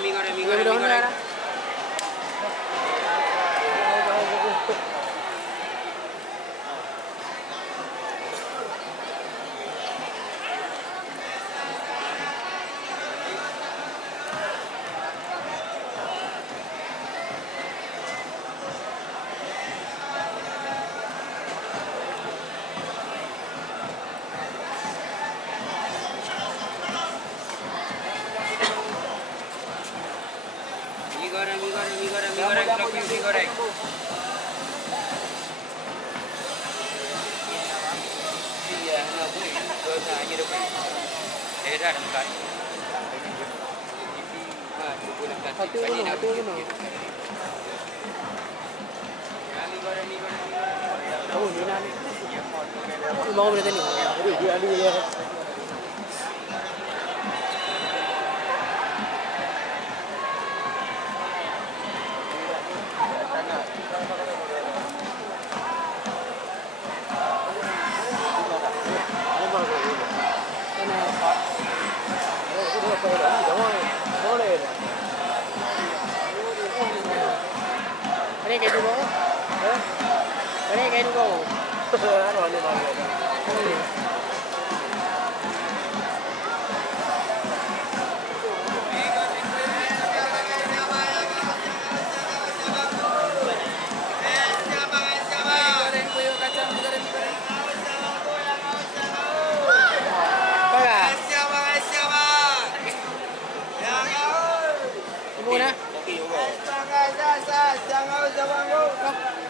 mie goreng. Mie goreng. Iya, nah boleh. Nah, ini dah boleh. Dah dekat. Satu dulu. Mie goreng. Oh, ni nak ni. Mau boleh tadi. Dia ada ya. Ini kayak dulu. Ini kayak dulu.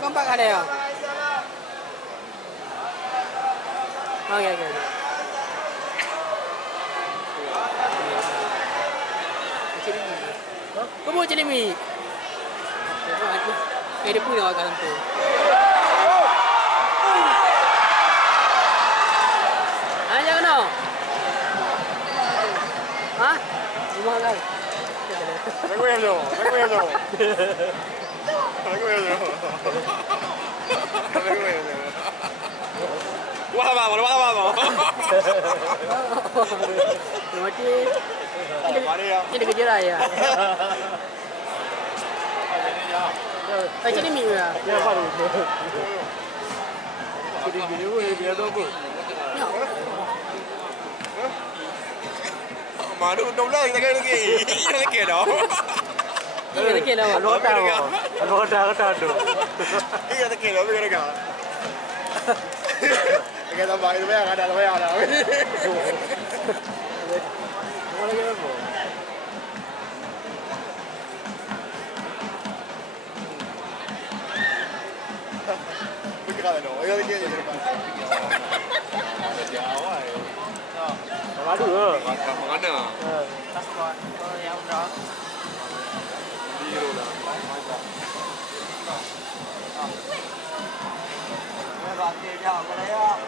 Kompak ada ya? Okey. Kamu cili mi? Dia punya agak tu. Jangan no. Hah? Cuma kali. Aku yang tu. Wah, apa? Ini kerja raya. Macam ni mie ya? Ya, baru. Jadi video dia tu apa? Malu dong lah kita lagi. Ini lagi dah. Ini lagi dah. Ada tu. Iya tak kira apa kira. Kita tambah itu banyak ada. Mau lagi apa? Fikir ada. Iya lagi ni depan. Jawa ya. Mengadu ke? Mana? Transport. Yang berapa? Biru lah. Berarti jauh ke dia.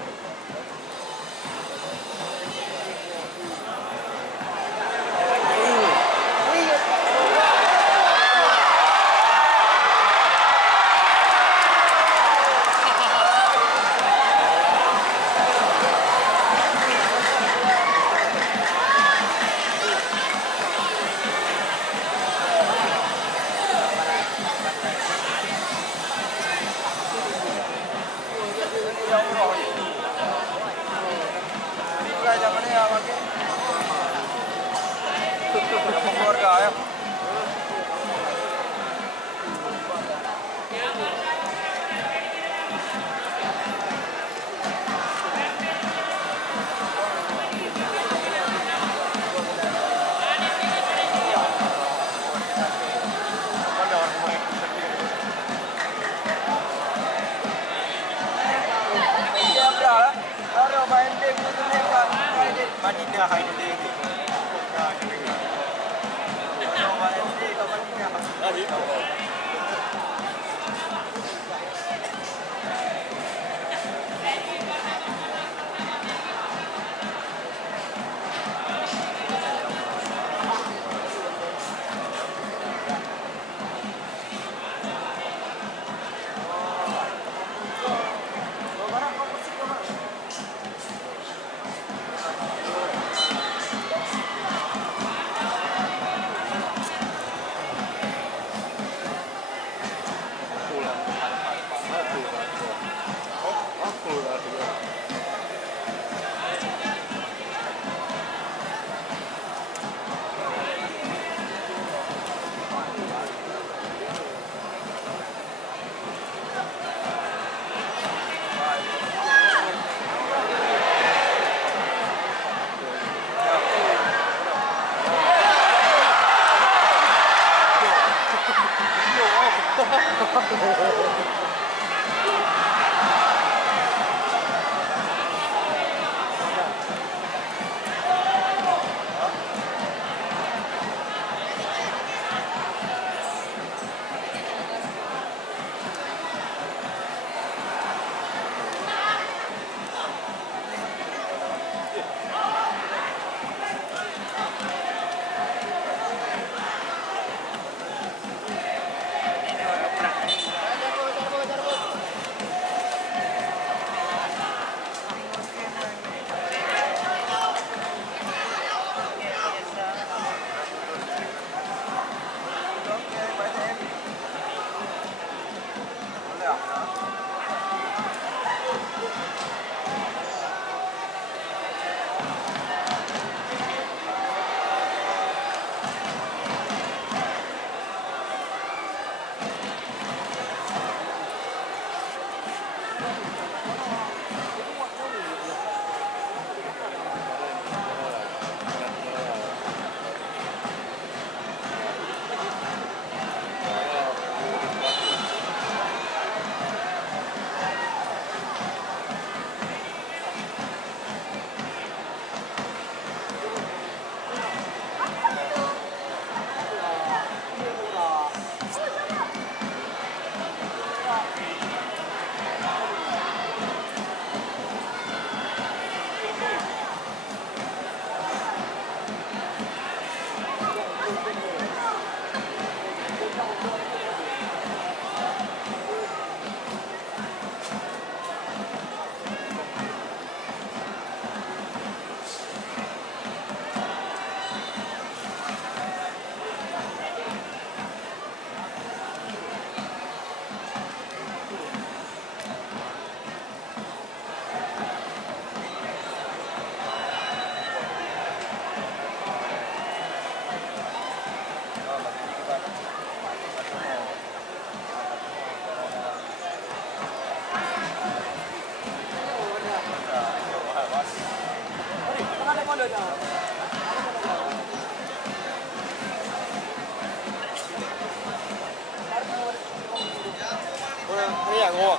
Ini yang ngô.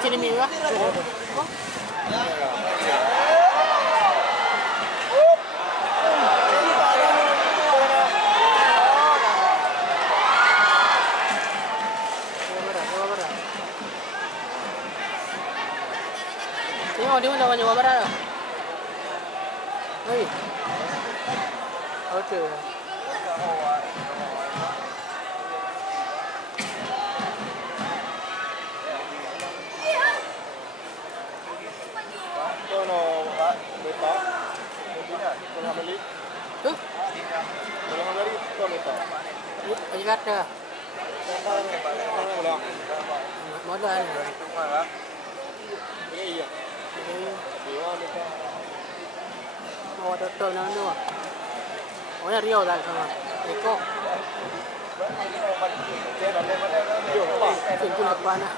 Sini mie lah. Tengok dia lawan Jawa Barat lah. Oi. Okey. Tu? Aje kata. Modal. Iya. Mau betul nang tu. Oh ya Rio dah sama. Eko. Tinggi depan ah.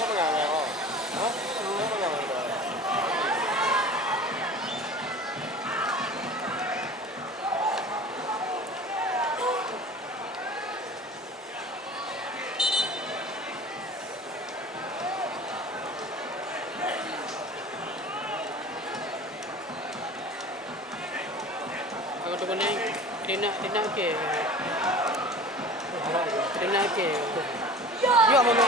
Aku tu kena dia nak ke. Dia nak ke. Yo mama.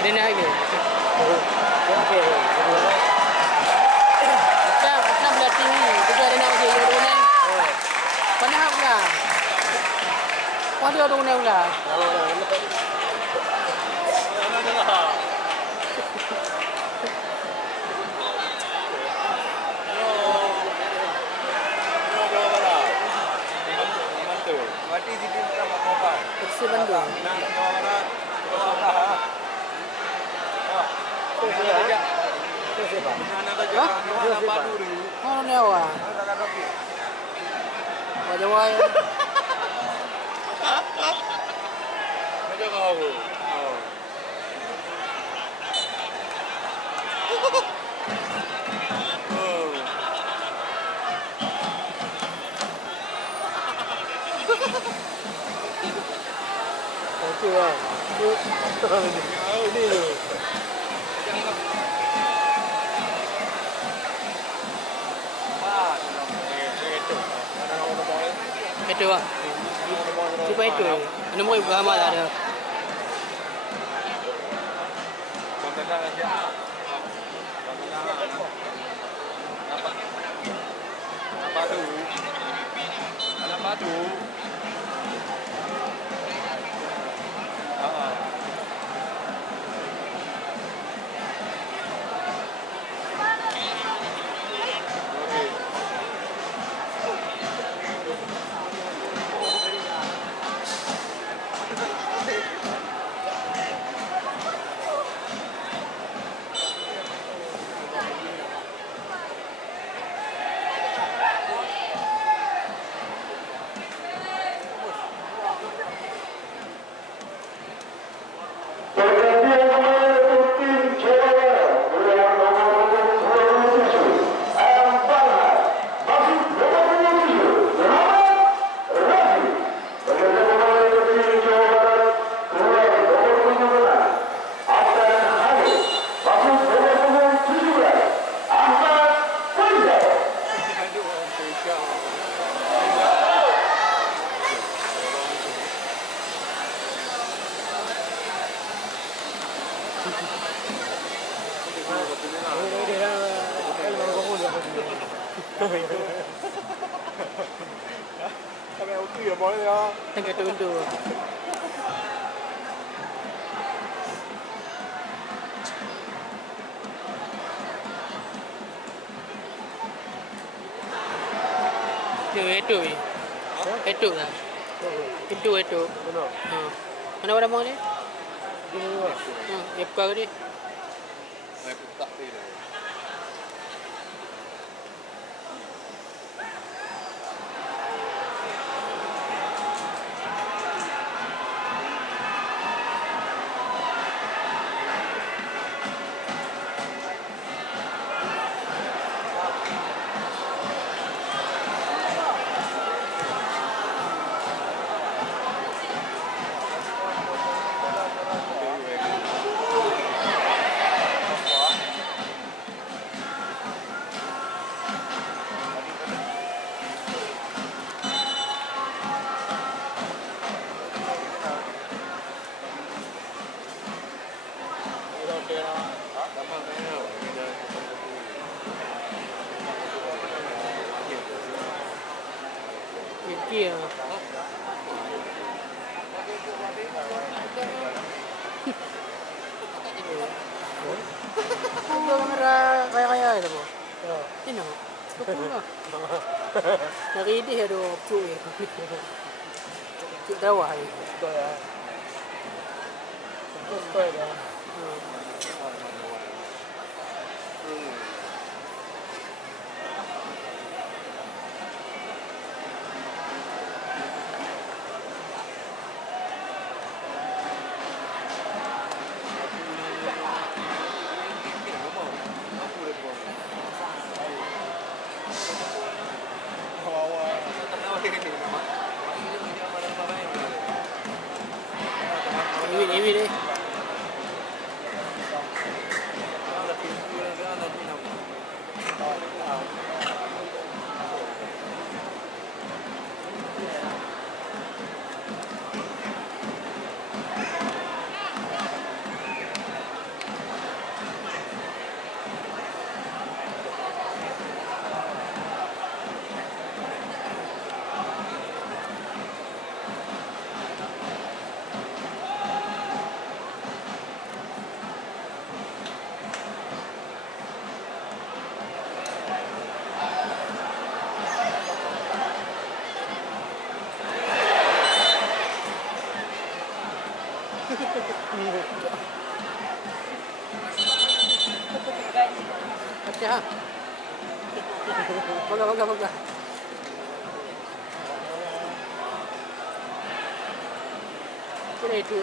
Dia nak ke? Kita berlatih ni. Kita ada nak ke? Ya dengan. Panah pula. Wah dia dengan pula. Kecil Bandung. Oh, ni awak. Wajah wajah. Macam kau. Okey lah. Ini. Itu ah. Siapa itu? Nombor ibu lama dah ada. Apa tu? Tengah tu. Itu lah. Itu. Mana orang mau ni? Dia buka ni. Buka ni. Okey. Itu kamera kaya-kaya itu, Bu. Ini, Bu. Betul. Dari dia ada cuy. Cuy dawa ini. Betul ya. Betul ya. Ini deh. Ya. Baga. Kira itu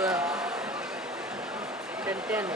ten.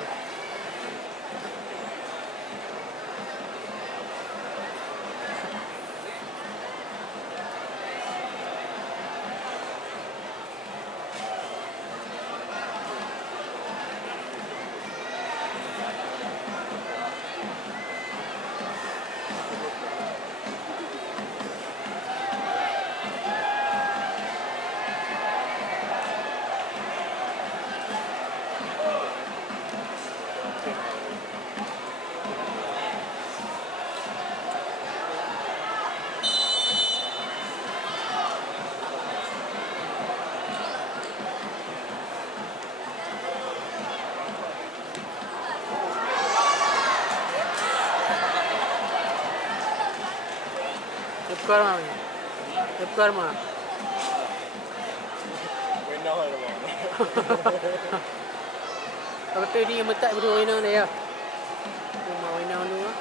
Karma. Window ada bang. Kalau tu dia metak berdua window ni ya. Rumah window dulu.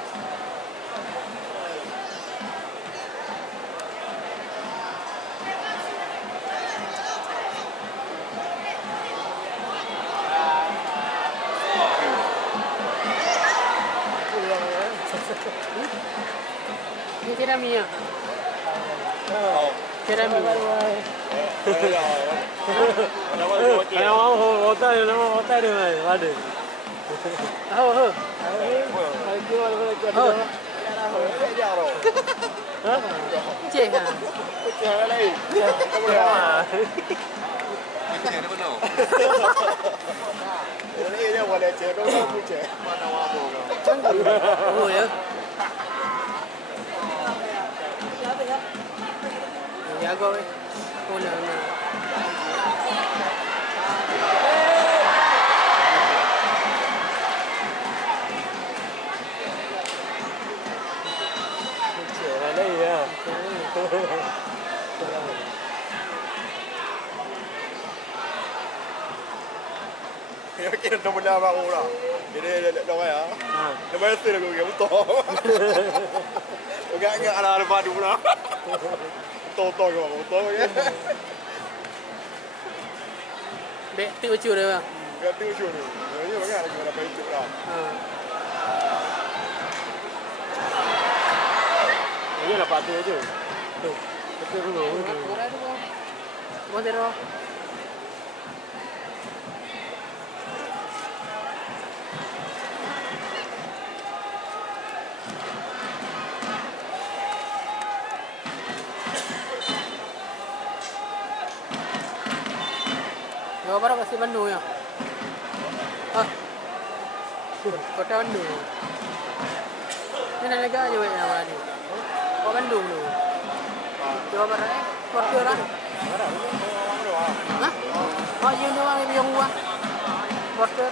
Ini tidak minyak. Kira mi. Kalau mau hotel dia ada. Oh. Cik kan. Ini dia boleh cek, kau tak boleh cek. Mana awak Oh ya. Ya kau. Oh na. Cik đây ya. Ya kira dah boleh abang orang. Jadi dah ya. Dah mesti aku kira betul. Enggak ada padu pula. Betul ke betul ya. Dek tu lucu dia bang. Enggak tu lucu ni. Ini banyak lagi ada pencu lah. Ini lah patu aja. Tu. Betul dulu. Kurang tu bang. Buat dia. Kau berapa kasih Bandung ya? Ah, kota Bandung. Ini negara aja yang mana ni? Kau Bandung tu. Jawa Barat. Porter lah. Hah? Oh, you doang yang biang gua. Porter.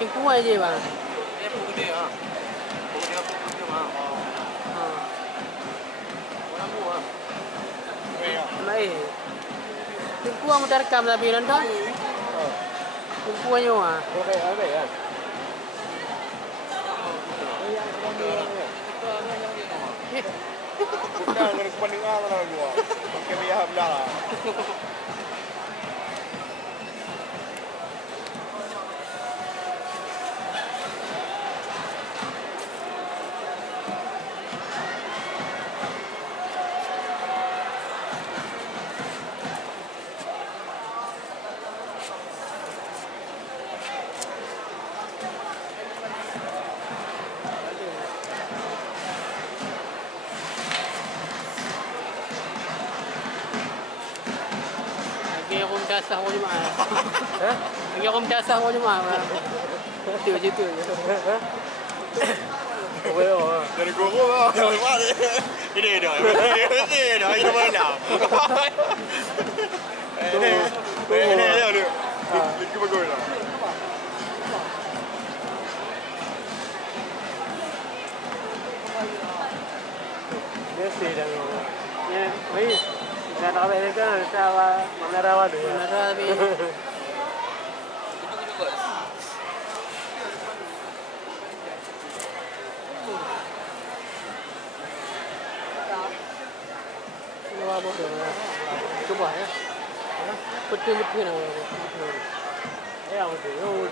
Yang kuat je bang. Dia pun gede ah. Pun dia pun gede mah. Ha. Orang buah. Baik. Yang kuat mau rekam tapi nonton. Yang kuatnya ah. Okey, ada ya. Bukan dengan pendengar lah gua. Pakai lihat belah. Lagi aku minta sah aku cuma. Lagi aku minta sah aku cuma. Itu je tu je. Dari guru lah. Ini dah. Ini dah. Ini mana? Ini dia. Lagi bagus lah. Dia sedang. Ya, baik. Jangan apa ini kan cara menerawat dia. Benar tapi. Luar bodoh. Coba ya. Betul-betul nak. Ya, betul.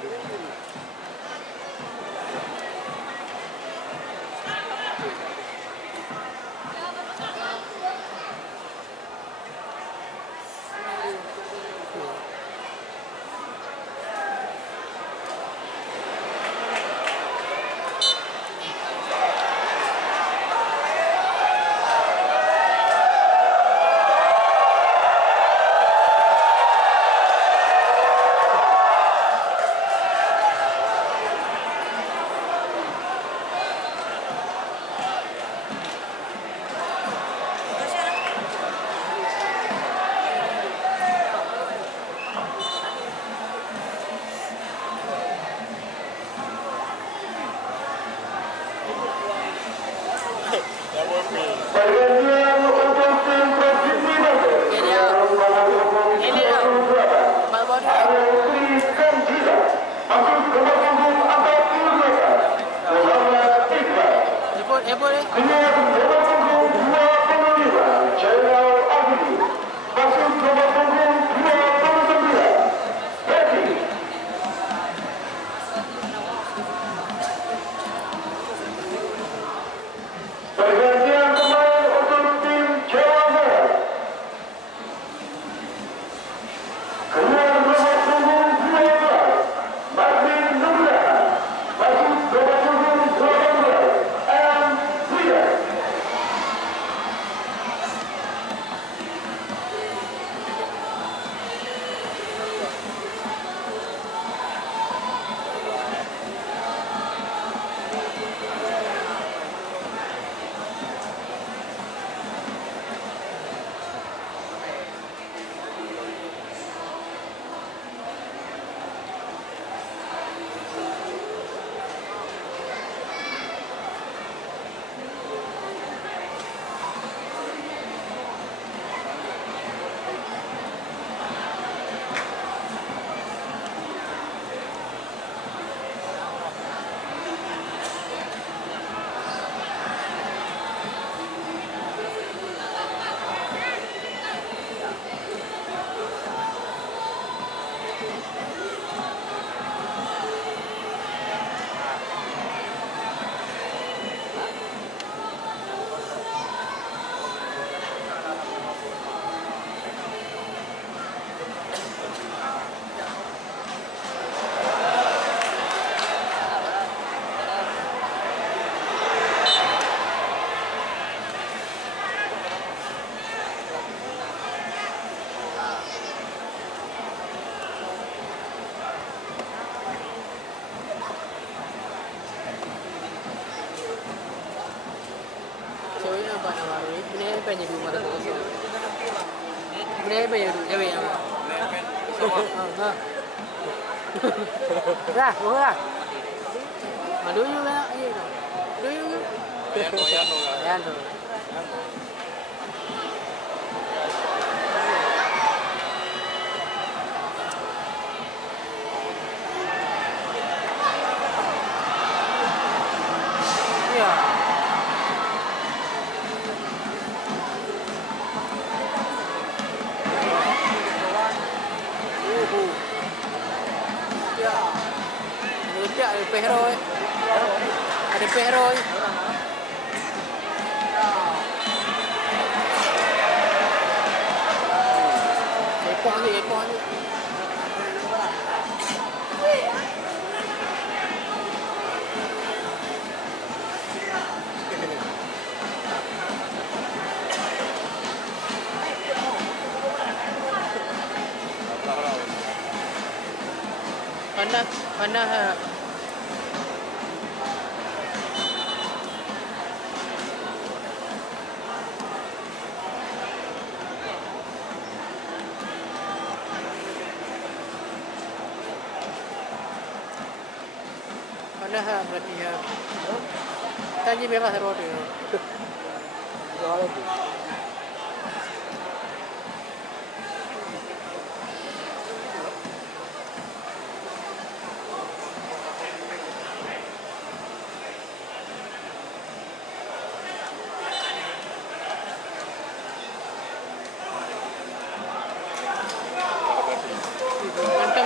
penye di rumah tadi so. Ini penye tu, ya penye. Ha. Dah, boleh. Madu juga, iya. Madu juga. Ya tu. Ya. Ya. Lupa ada perro. Ada perro. Epon ni. Panas. Panas berarti ya. Tanya merah roda.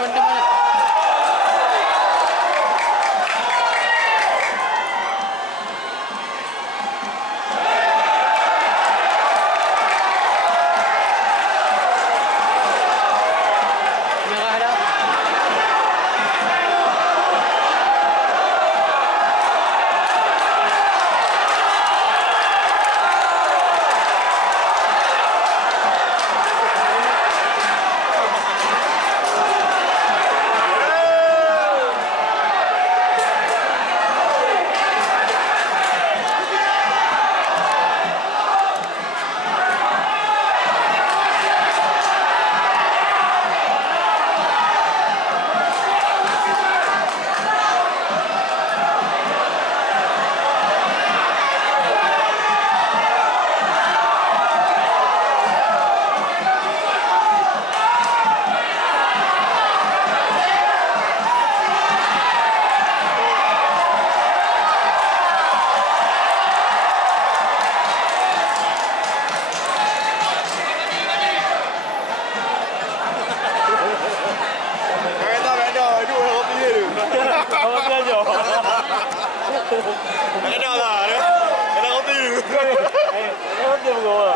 Mantap. Merah dah. Awak belajar. Ada lah, ada kopi. Awak dia bergawa.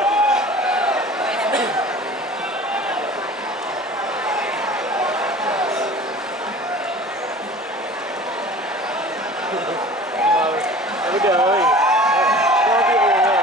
Ada dah, oi. Awak dia bergawa.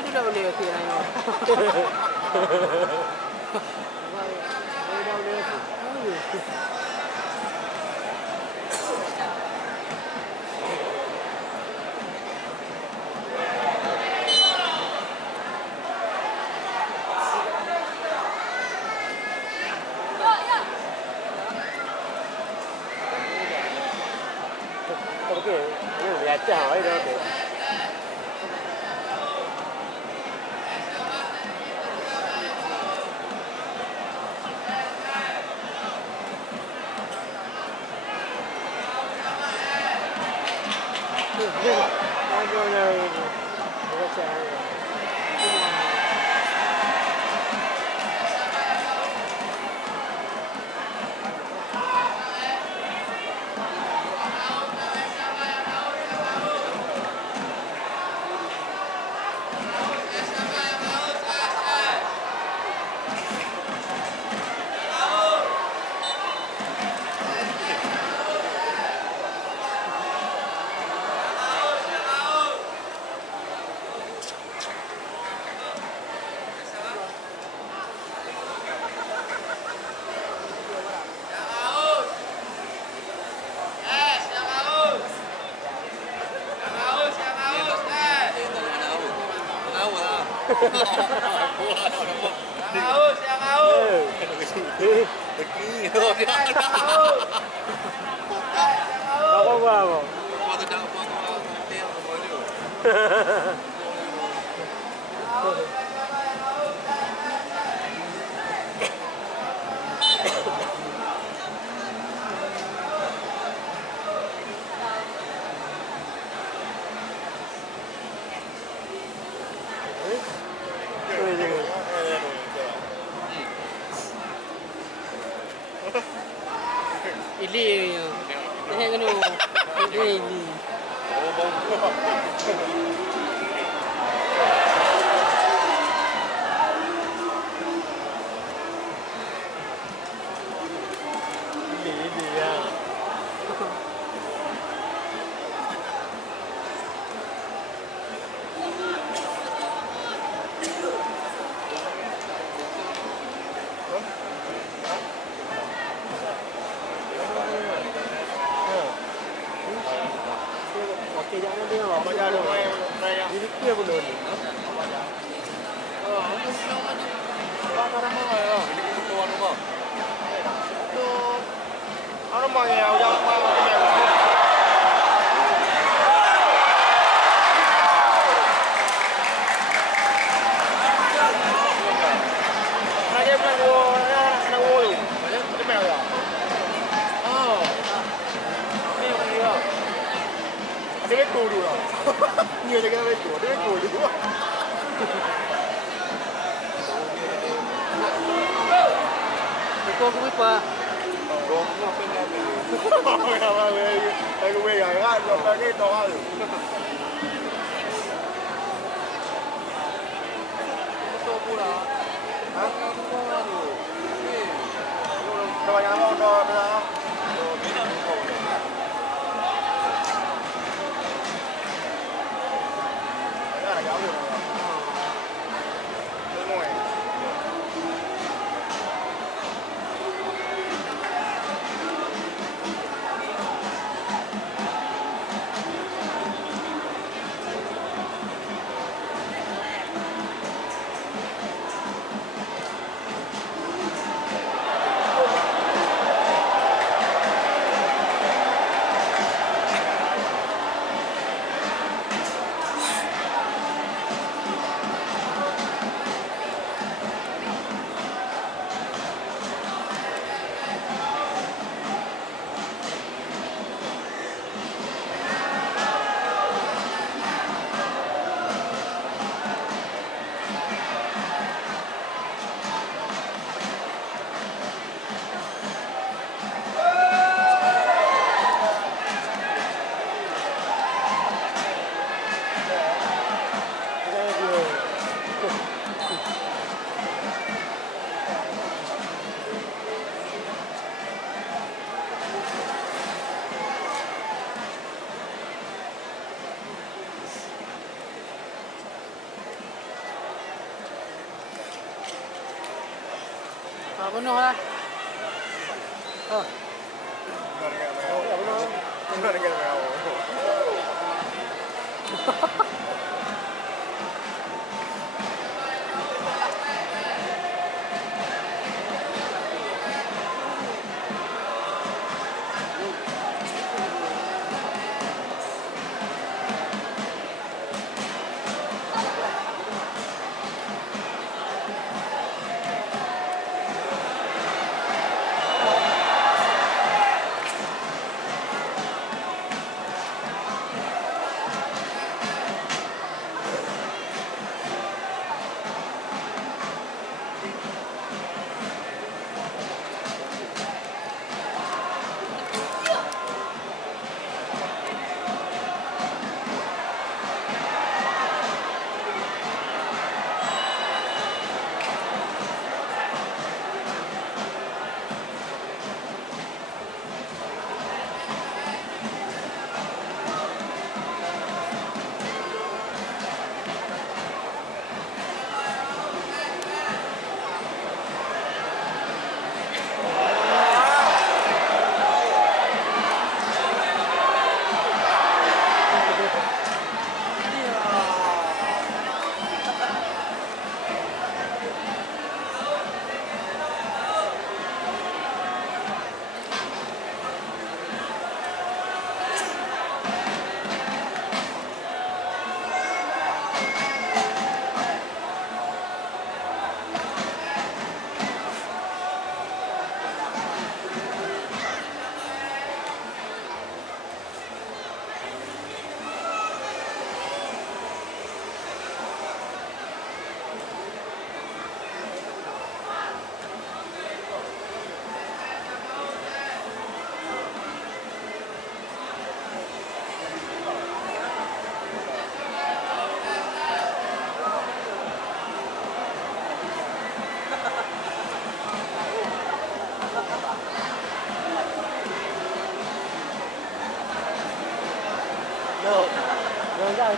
Ini dah boleh okey lah. Okey, ini biasa ai dah okey. Deki. Apa apa? Buat dah buat nanti yang boleh. Ili yo. Ini kan ini. Oh, bau. Ini ya. Okey, jangan dia. Apa jadi orang Ini dia pun ni. Ini ketua rumah. Itu orang mang yang jangan mang kena. Raja bilang nak woi. Macam mana ya? Oh. Ni dia. Ada betul dulu lah. Ni ada kena betul. Ada betul dulu. Betul aku apa? Aku pegang kan, sampai ke tawar. Betul pula. Ha? Kau yang mau dah dah. Ya, dah jauh. Semua. Penuh lah. Oh. Benar dengan kau.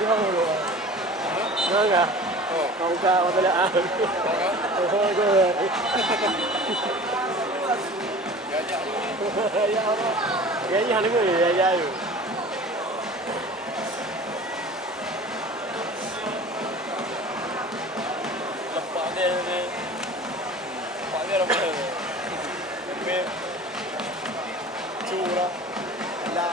đi không rồi nó kìa không cao tôi lại thôi rồi cái gì hắn người ra rồi Chura, la.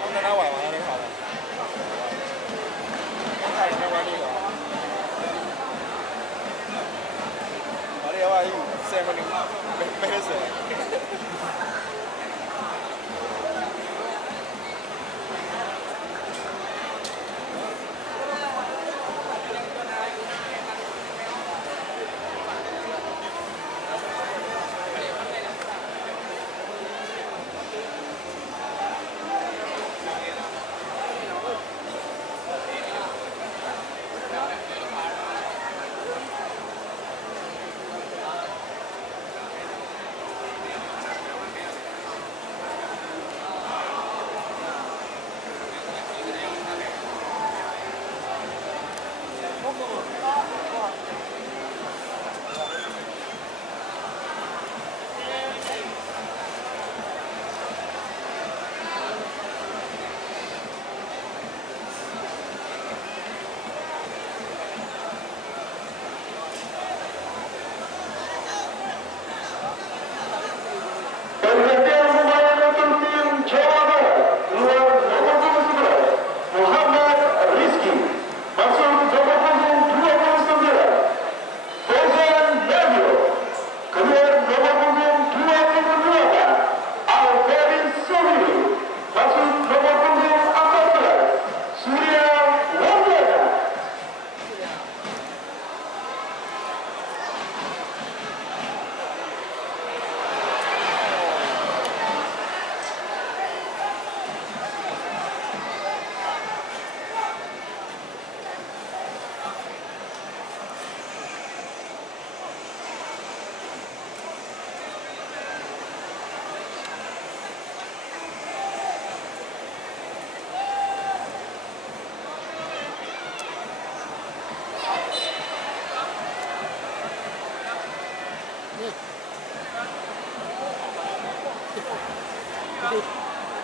Hôm nay nó ngoài mà đi học. Cái này nó qua đi rồi. Ở đây qua đi xem mình mấy cái gì.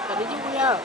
Tadi je punya.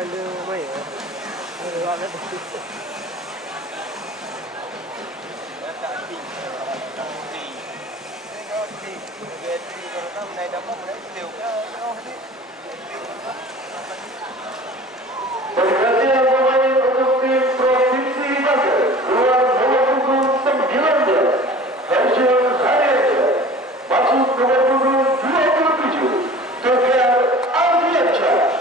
Benda main ya. Ada orang ada. Perhatian pemain untuk tim Provinsi Banten keluar nomor punggung 19 Herjun Haryanto masuk nomor punggung 27 Tegar Ardiansyah.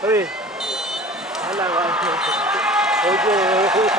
Oi. Alah wah. Ojo. Ojo.